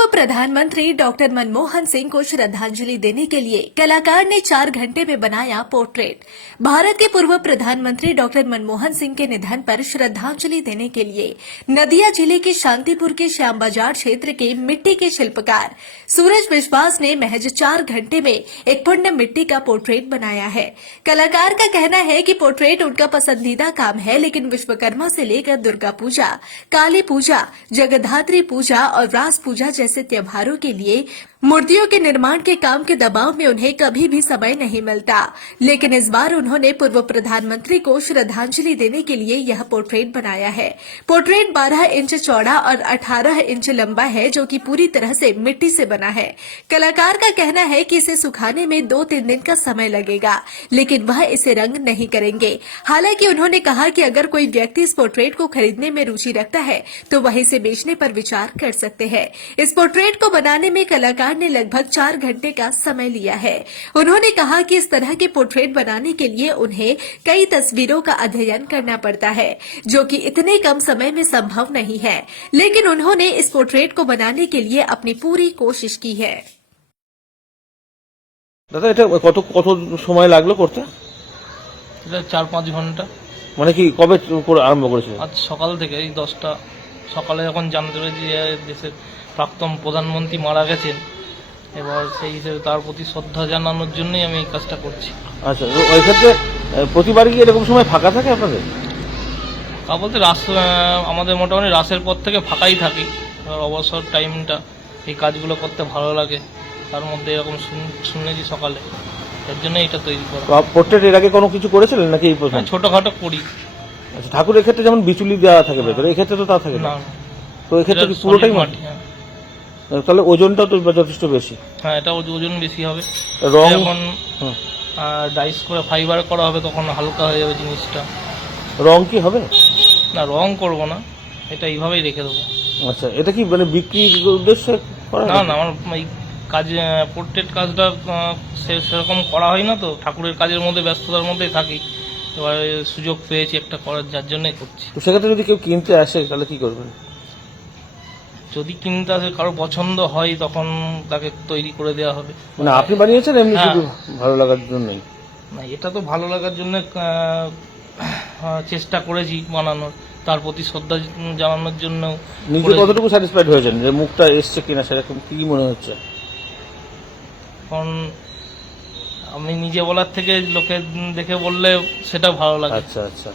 पूर्व प्रधानमंत्री डॉक्टर मनमोहन सिंह को श्रद्धांजलि देने के लिए कलाकार ने 4 घंटे में बनाया पोर्ट्रेट। भारत के पूर्व प्रधानमंत्री डॉक्टर मनमोहन सिंह के निधन पर श्रद्धांजलि देने के लिए नदिया जिले के शांतिपुर के श्याम बाजार क्षेत्र के मिट्टी के शिल्पकार सूरज विश्वास ने महज 4 घंटे में एक पूर्ण मिट्टी का पोर्ट्रेट बनाया है। कलाकार का कहना है कि पोर्ट्रेट उनका पसंदीदा काम है, लेकिन विश्वकर्मा से लेकर दुर्गा पूजा, काली पूजा, जगद्धात्री पूजा और रास पूजा जैसे त्योहारों के लिए मूर्तियों के निर्माण के काम के दबाव में उन्हें कभी भी समय नहीं मिलता। लेकिन इस बार उन्होंने पूर्व प्रधानमंत्री को श्रद्धांजलि देने के लिए यह पोर्ट्रेट बनाया है। पोर्ट्रेट 12 इंच चौड़ा और 18 इंच लंबा है, जो कि पूरी तरह से मिट्टी से बना है। कलाकार का कहना है कि इसे सुखाने में 2-3 दिन का समय लगेगा, लेकिन वह इसे रंग नहीं करेंगे। हालांकि उन्होंने कहा कि अगर कोई व्यक्ति इस पोर्ट्रेट को खरीदने में रुचि रखता है तो वह इसे बेचने पर विचार कर सकते हैं। इस पोर्ट्रेट को बनाने में कलाकार ने लगभग 4 घंटे का समय लिया है। उन्होंने कहा कि इस तरह के पोर्ट्रेट बनाने के लिए उन्हें कई तस्वीरों का अध्ययन करना पड़ता है, जो कि इतने कम समय में संभव नहीं है। लेकिन उन्होंने इस पोर्ट्रेट को बनाने के लिए अपनी पूरी कोशिश की है। দাদা এটা কত কত সময় লাগলো করতে? এটা 4-5 ঘন্টা। মানে কি কবে করে আরম্ভ করেছিল? আজ সকাল থেকে এই 10টা সকালে যখন জানতে পেরেছি যে দেশের প্রাক্তন প্রধানমন্ত্রী মারা গেছেন, এবার সেই হিসেবে তার প্রতি শ্রদ্ধা জানানোর জন্যই আমি এই কাজটা করছি। আচ্ছা, ওই ক্ষেত্রে প্রতিবারই কি এরকম সময় ফাঁকা থাকে আপনাদের? তা বলতে আমাদের মোটামুটি রাসের পর থেকে ফাঁকাই থাকি। এবার অবসর টাইমটা এই কাজগুলো করতে ভালো লাগে, তার মধ্যে এরকম শুনেছি সকালে, এর জন্য এটা তৈরি করা। পোর্ট্রেট এর আগে কোনো কিছু করেছিলেন নাকি এই প্রথম? ছোটখাটো করি। আচ্ছা, ঠাকুরের ক্ষেত্রে যেমন বিচুলি দেওয়া থাকে ভেতরে, এই ক্ষেত্রে তো তা থাকে না। না, তো এই ক্ষেত্রে কি পুরোটাই মাটি? তাহলে ওজনটা তো যথেষ্ট বেশি। হ্যাঁ, এটা ওজন বেশি হবে। রং যখন ডাইস করে ফাইবার করা হবে তখন হালকা হয়ে যাবে জিনিসটা। রং কি হবে? না, রং করব না, এটা এইভাবেই রেখে দেবো। আচ্ছা, এটা কি মানে বিক্রির উদ্দেশ্যে করা? না না, আমার এই কাজ পোর্ট্রেট কাজটা সেরকম করা হয় না, তো ঠাকুরের কাজের মধ্যে ব্যস্ততার মধ্যেই থাকি। এবার সুযোগ পেয়েছি একটা করার, যার জন্যই করছি। তো সেক্ষেত্রে যদি কেউ কিনতে আসে তাহলে কি করবেন? যদি কিনতে আসে, কারো পছন্দ হয়, তখন তাকে তৈরি করে দেওয়া হবে। মানে আপনি বানিয়েছেন এমনি হ্যাঁ। শুধু ভালো লাগার জন্যই? না, এটা তো ভালো লাগার জন্য চেষ্টা করেছি বানানোর, তার প্রতি শ্রদ্ধা জানানোর জন্য। নিজে কতটুকু স্যাটিসফাইড হয়েছেন যে মুখটা এসছে কিনা, সেরকম কি মনে হচ্ছে? কারণ আমি নিজে বলার থেকে লোকে দেখে বললে সেটা ভালো লাগে। আচ্ছা আচ্ছা।